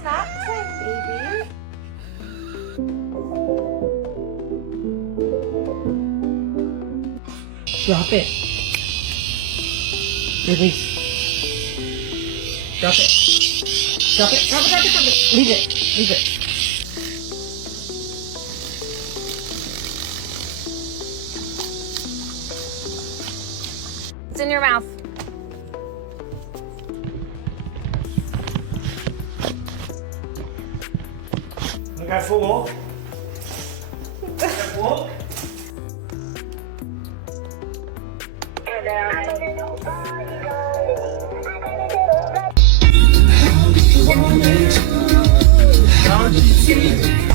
snack time, baby. Drop it. Release. Drop it. Drop it. Drop it. Drop it. Drop it. Leave it. Leave it. It's in your mouth. Careful. Careful. Don't you see?